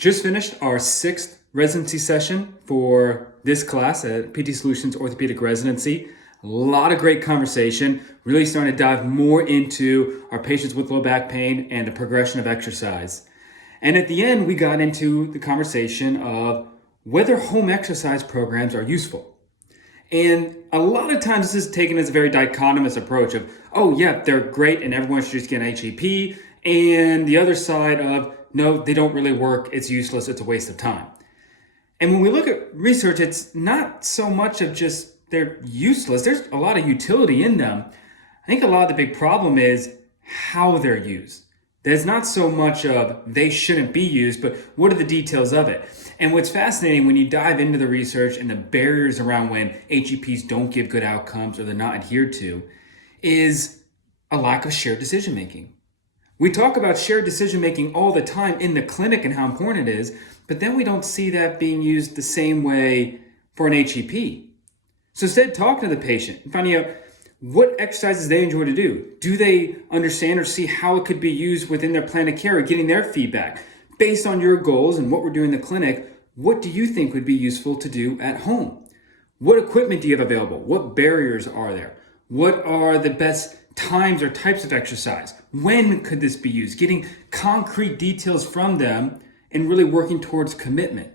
Just finished our 6th residency session for this class at PT Solutions Orthopedic Residency. A lot of great conversation, really starting to dive more into our patients with low back pain and the progression of exercise. And at the end, we got into the conversation of whether home exercise programs are useful. And a lot of times this is taken as a very dichotomous approach of, oh yeah, they're great and everyone should just get an HEP, and the other side of, no, they don't really work, it's useless, it's a waste of time. And when we look at research, it's not so much of just they're useless. There's a lot of utility in them. I think a lot of the big problem is how they're used. There's not so much of they shouldn't be used, but what are the details of it? And what's fascinating when you dive into the research and the barriers around when HEPs don't give good outcomes or they're not adhered to is a lack of shared decision making. We talk about shared decision making all the time in the clinic and how important it is, but then we don't see that being used the same way for an HEP. So instead, talking to the patient and finding out what exercises they enjoy to do. Do they understand or see how it could be used within their plan of care, or getting their feedback? Based on your goals and what we're doing in the clinic, what do you think would be useful to do at home? What equipment do you have available? What barriers are there? What are the best times or types of exercise? When could this be used? Getting concrete details from them and really working towards commitment.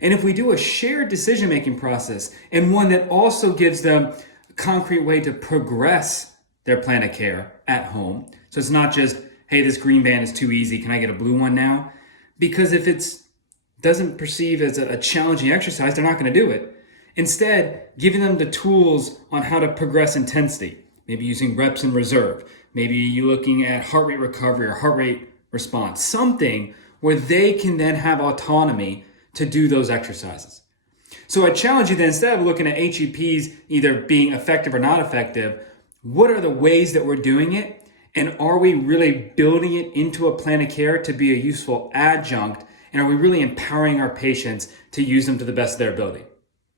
And if we do a shared decision-making process and one that also gives them a concrete way to progress their plan of care at home, so it's not just, hey, this green band is too easy, can I get a blue one now? Because if it doesn't perceive as a challenging exercise, they're not going to do it. Instead, giving them the tools on how to progress intensity, maybe using reps in reserve, maybe you looking at heart rate recovery or heart rate response, something where they can then have autonomy to do those exercises. So I challenge you that instead of looking at HEPs either being effective or not effective, what are the ways that we're doing it? And are we really building it into a plan of care to be a useful adjunct? And are we really empowering our patients to use them to the best of their ability?